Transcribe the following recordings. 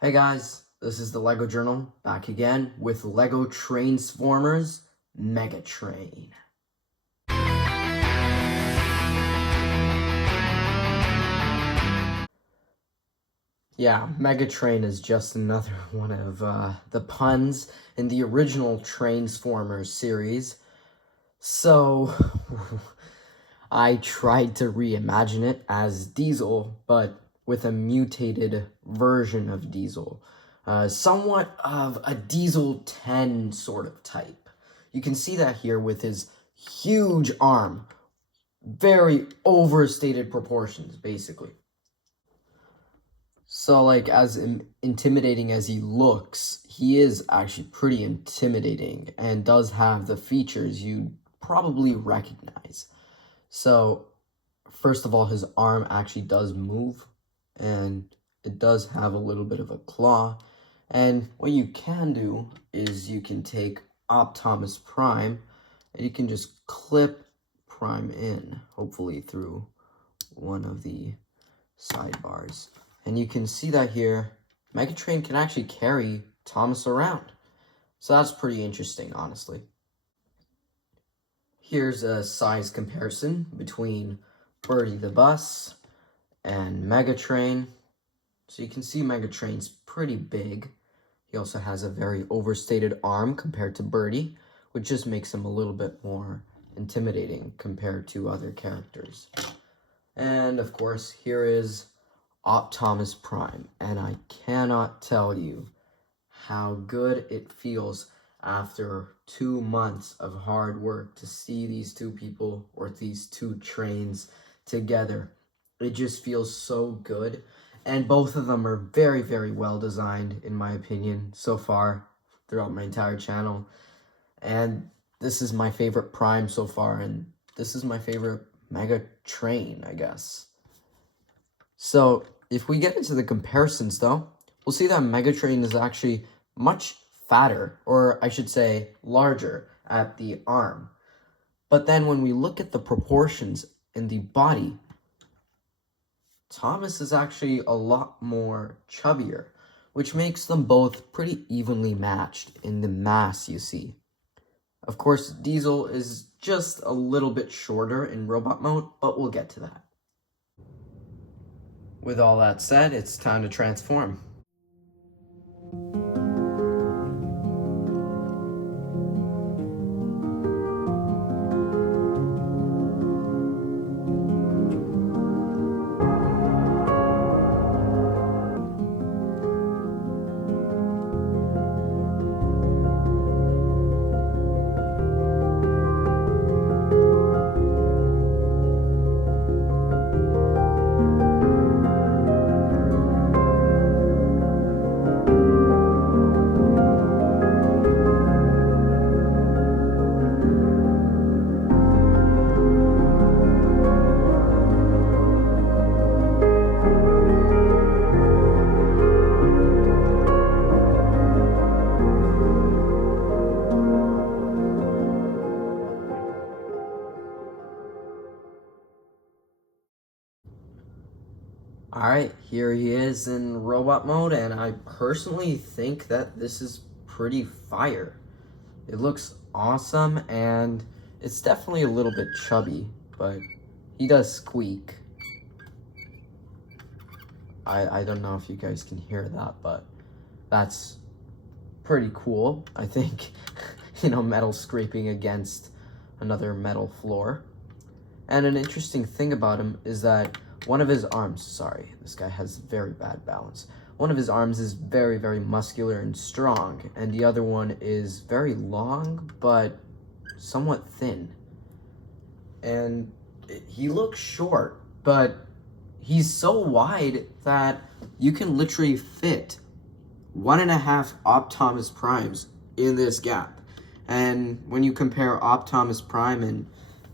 Hey guys, this is the LEGO Journal, back again with LEGO Transformers MegaTrain. Yeah, MegaTrain is just another one of the puns in the original Transformers series. So, I tried to reimagine it as Diesel, but with a mutated version of Diesel. Somewhat of a Diesel 10 sort of type. You can see that here with his huge arm. Very overstated proportions, basically. So, like, as intimidating as he looks, he is actually pretty intimidating and does have the features you'd probably recognize. So, first of all, his arm actually does move, and it does have a little bit of a claw. And what you can do is you can take OpThomas Prime, and you can just clip Prime in, hopefully through one of the sidebars. And you can see that here, MegaTrain can actually carry Thomas around. So that's pretty interesting, honestly. Here's a size comparison between Birdie the Bus and MegaTrain. So you can see MegaTrain's pretty big. He also has a very overstated arm compared to Birdie, which just makes him a little bit more intimidating compared to other characters. And of course, here is OpThomas Prime, and I cannot tell you how good it feels after 2 months of hard work to see these two people or these two trains together. It just feels so good, and both of them are very, very well designed, in my opinion, so far throughout my entire channel. And this is my favorite Prime so far, and this is my favorite MegaTrain, I guess. So, if we get into the comparisons, though, we'll see that MegaTrain is actually much fatter, or I should say larger, at the arm. But then when we look at the proportions in the body, Thomas is actually a lot more chubbier, which makes them both pretty evenly matched in the mass you see. Of course, Diesel is just a little bit shorter in robot mode, but we'll get to that. With all that said, it's time to transform. Alright, here he is in robot mode, and I personally think that this is pretty fire. It looks awesome, and it's definitely a little bit chubby, but he does squeak. I don't know if you guys can hear that, but that's pretty cool. I think, metal scraping against another metal floor. And an interesting thing about him is that one of his arms, sorry, this guy has very bad balance. One of his arms is very, very muscular and strong, and the other one is very long, but somewhat thin. And he looks short, but he's so wide that you can literally fit 1.5 OpThomas Primes in this gap. And when you compare OpThomas Prime and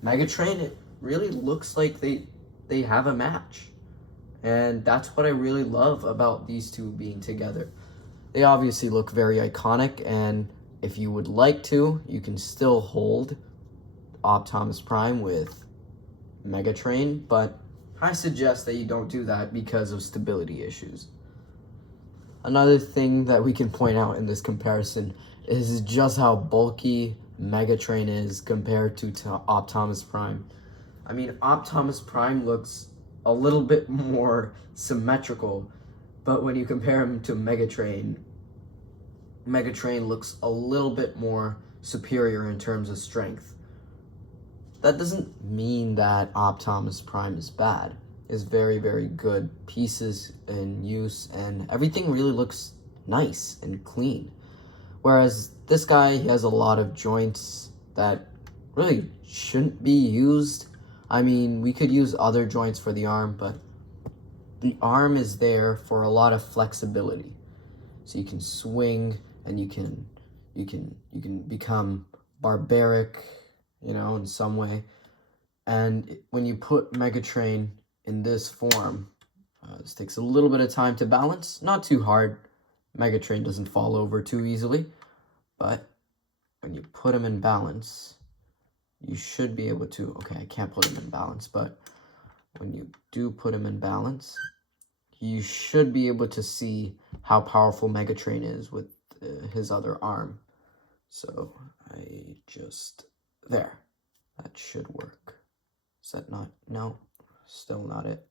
MegaTrain, it really looks like they have a match. And that's what I really love about these two being together. They obviously look very iconic, and if you would like to, you can still hold OpThomas Prime with MegaTrain, but I suggest that you don't do that because of stability issues. Another thing that we can point out in this comparison is just how bulky MegaTrain is compared to OpThomas Prime. I mean, OpThomas Prime looks a little bit more symmetrical, but when you compare him to MegaTrain, MegaTrain looks a little bit more superior in terms of strength. That doesn't mean that OpThomas Prime is bad. It's very, very good pieces in use, and everything really looks nice and clean. Whereas this guy, he has a lot of joints that really shouldn't be used. I mean, we could use other joints for the arm, but the arm is there for a lot of flexibility. So you can swing and you can become barbaric, in some way. And when you put MegaTrain in this form, this takes a little bit of time to balance, not too hard. MegaTrain doesn't fall over too easily, but when you put him in balance, you should be able to, okay, I can't put him in balance, but when you do put him in balance, you should be able to see how powerful MegaTrain is with his other arm. So there, that should work. Is that not, no, still not it.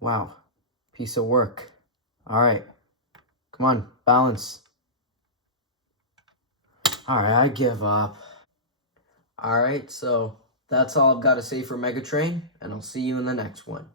Wow, piece of work. All right, come on, balance. All right, I give up. All right, so that's all I've got to say for MegaTrain, and I'll see you in the next one.